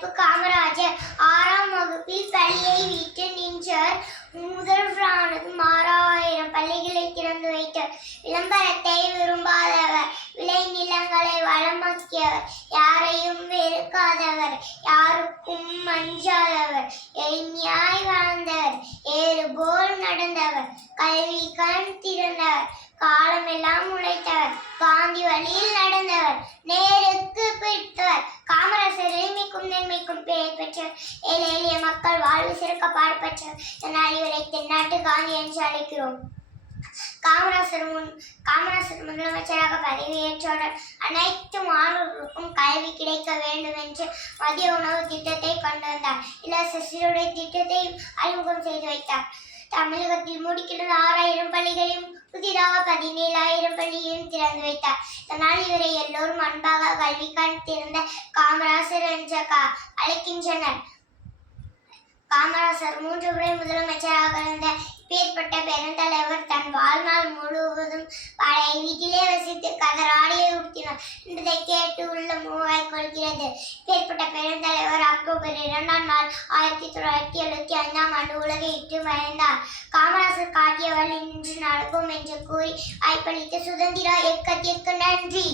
தலைப்பு காமராஜர் 6ஆம் வகுப்பில் பள்ளியை விட்டு நின்றவர். முதல்வரானது 6000 பள்ளிகளை திறந்து வைத்தவர். விளம்பரத்தை விரும்பாதவர், விளை நிலங்களை வளமாக்கியவர், யாரையும் வெறுக்காதவர், யாருக்கும் மஞ்சாதவர், எளிமையாய் வாழ்ந்தவர், ஏறு போல் நடந்தவர், கல்வி கண் திறந்தவர், காலமெல்லாம் உழைத்தவர், காந்தி வழியில் நடந்தவர், நேருக்கு பிடித்தவர், காமராசர் எளிமைக்கும் நன்மைக்கும் பெயர் பெற்றவர், ஏழை எளிய மக்கள் வாழ்வு சிறக்க பாடுபட்டவர். இதனால் இவரை தென்னாட்டு காந்தி என்று அழைக்கிறோம். காமராசர் முதலமைச்சராக பதவியேற்றவுடன் அனைத்து மாணவர்களுக்கும் கல்வி கிடைக்க வேண்டும் என்று மதிய உணவு திட்டத்தை கொண்டு வந்தார். இலவச சீருடை திட்டத்தையும் அறிமுகம் செய்து வைத்தார். தமிழகத்தில் முடிக்கின்ற 6000 பள்ளிகளையும் புதிதாக 17,000 பள்ளியையும் திறந்து வைத்தார். இதனால் இவரை எல்லோரும் அன்பாக கல்வி கண் திறந்த காமராசர் என்று அழைக்கின்றனர். காமராசர் 3 முறை முதலமைச்சராக இருந்த இப்பேற்பட்ட பெருந்தலைவர் தன் வாழ்நாள் முழுவதும் பழைய வீட்டிலே வசித்து கதராடியை உடுத்தினார் என்பதை கேட்டு உள்ள மூவாய் கொள்கிறது. இப்பேற்பட்ட பெருந்தலைவர் அக்டோபர் 2ஆம் நாள் 1975ஆம் ஆண்டு உலகை விட்டு மறைந்தார். காமராசர் காட்டிய வழி நின்று நடப்போம் என்று கூறி வாய்ப்பளித்த சுதந்திர இயக்கத்திற்கு நன்றி.